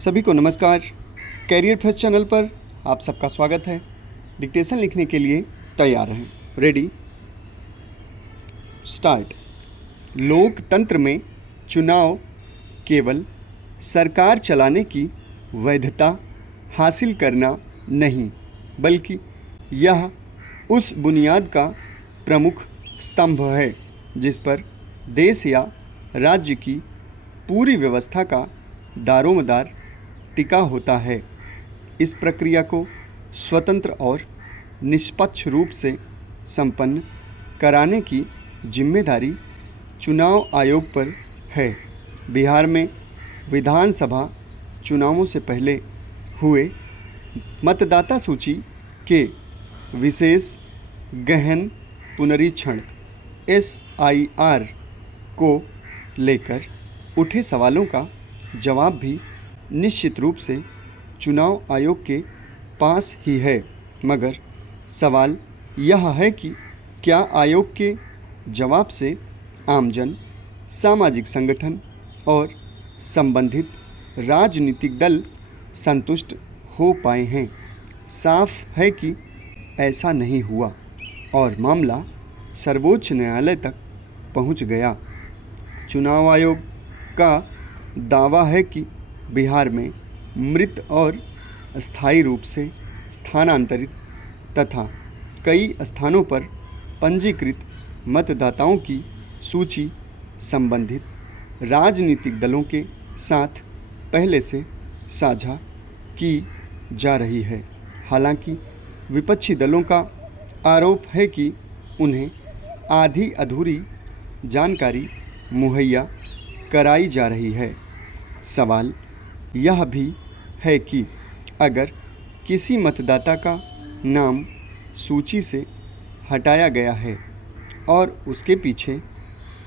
सभी को नमस्कार। कैरियर फर्स्ट चैनल पर आप सबका स्वागत है। डिक्टेशन लिखने के लिए तैयार हैं। Ready start. लोकतंत्र में चुनाव केवल सरकार चलाने की वैधता हासिल करना नहीं, बल्कि यह उस बुनियाद का प्रमुख स्तंभ है जिस पर देश या राज्य की पूरी व्यवस्था का दारोमदार टिका होता है। इस प्रक्रिया को स्वतंत्र और निष्पक्ष रूप से संपन्न कराने की जिम्मेदारी चुनाव आयोग पर है। बिहार में विधानसभा चुनावों से पहले हुए मतदाता सूची के विशेष गहन पुनरीक्षण SIR को लेकर उठे सवालों का जवाब भी निश्चित रूप से चुनाव आयोग के पास ही है, मगर सवाल यह है कि क्या आयोग के जवाब से आमजन, सामाजिक संगठन और संबंधित राजनीतिक दल संतुष्ट हो पाए हैं। साफ है कि ऐसा नहीं हुआ और मामला सर्वोच्च न्यायालय तक पहुंच गया। चुनाव आयोग का दावा है कि बिहार में मृत और अस्थायी रूप से स्थानांतरित तथा कई स्थानों पर पंजीकृत मतदाताओं की सूची संबंधित राजनीतिक दलों के साथ पहले से साझा की जा रही है। हालांकि विपक्षी दलों का आरोप है कि उन्हें आधी अधूरी जानकारी मुहैया कराई जा रही है। सवाल यह भी है कि अगर किसी मतदाता का नाम सूची से हटाया गया है और उसके पीछे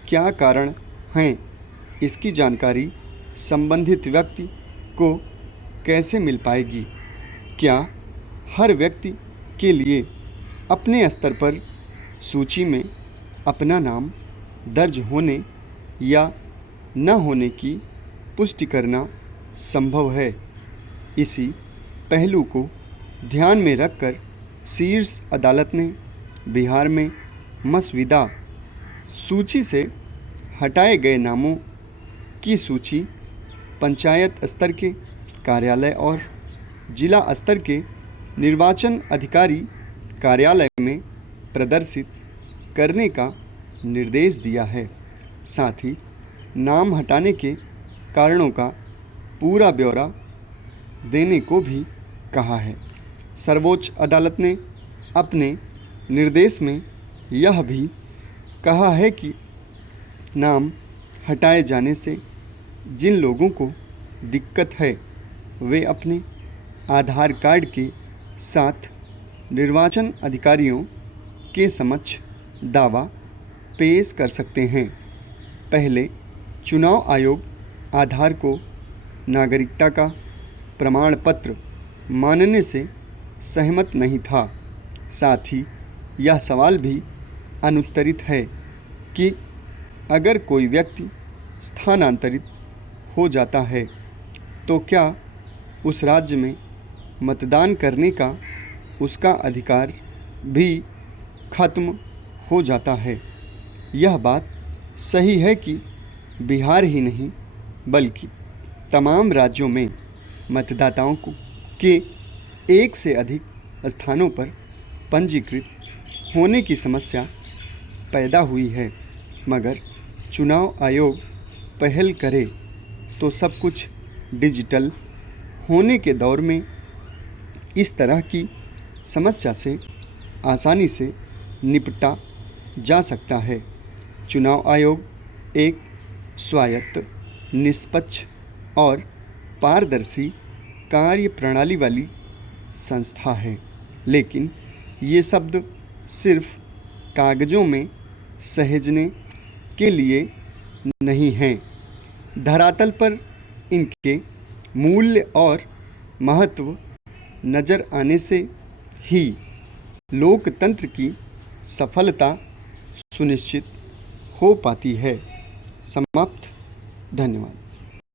क्या कारण हैं, इसकी जानकारी संबंधित व्यक्ति को कैसे मिल पाएगी? क्या हर व्यक्ति के लिए अपने स्तर पर सूची में अपना नाम दर्ज होने या न होने की पुष्टि करना संभव है? इसी पहलू को ध्यान में रखकर शीर्ष अदालत ने बिहार में मसविदा सूची से हटाए गए नामों की सूची पंचायत स्तर के कार्यालय और जिला स्तर के निर्वाचन अधिकारी कार्यालय में प्रदर्शित करने का निर्देश दिया है। साथ ही नाम हटाने के कारणों का पूरा ब्यौरा देने को भी कहा है। सर्वोच्च अदालत ने अपने निर्देश में यह भी कहा है कि नाम हटाए जाने से जिन लोगों को दिक्कत है वे अपने आधार कार्ड के साथ निर्वाचन अधिकारियों के समक्ष दावा पेश कर सकते हैं। पहले चुनाव आयोग आधार को नागरिकता का प्रमाण पत्र मानने से सहमत नहीं था। साथ ही यह सवाल भी अनुत्तरित है कि अगर कोई व्यक्ति स्थानांतरित हो जाता है तो क्या उस राज्य में मतदान करने का उसका अधिकार भी खत्म हो जाता है? यह बात सही है कि बिहार ही नहीं बल्कि तमाम राज्यों में मतदाताओं के एक से अधिक स्थानों पर पंजीकृत होने की समस्या पैदा हुई है, मगर चुनाव आयोग पहल करे तो सब कुछ डिजिटल होने के दौर में इस तरह की समस्या से आसानी से निपटा जा सकता है। चुनाव आयोग एक स्वायत्त, निष्पक्ष और पारदर्शी कार्य प्रणाली वाली संस्था है, लेकिन ये शब्द सिर्फ कागज़ों में सहेजने के लिए नहीं हैं। धरातल पर इनके मूल्य और महत्व नज़र आने से ही लोकतंत्र की सफलता सुनिश्चित हो पाती है। समाप्त। धन्यवाद।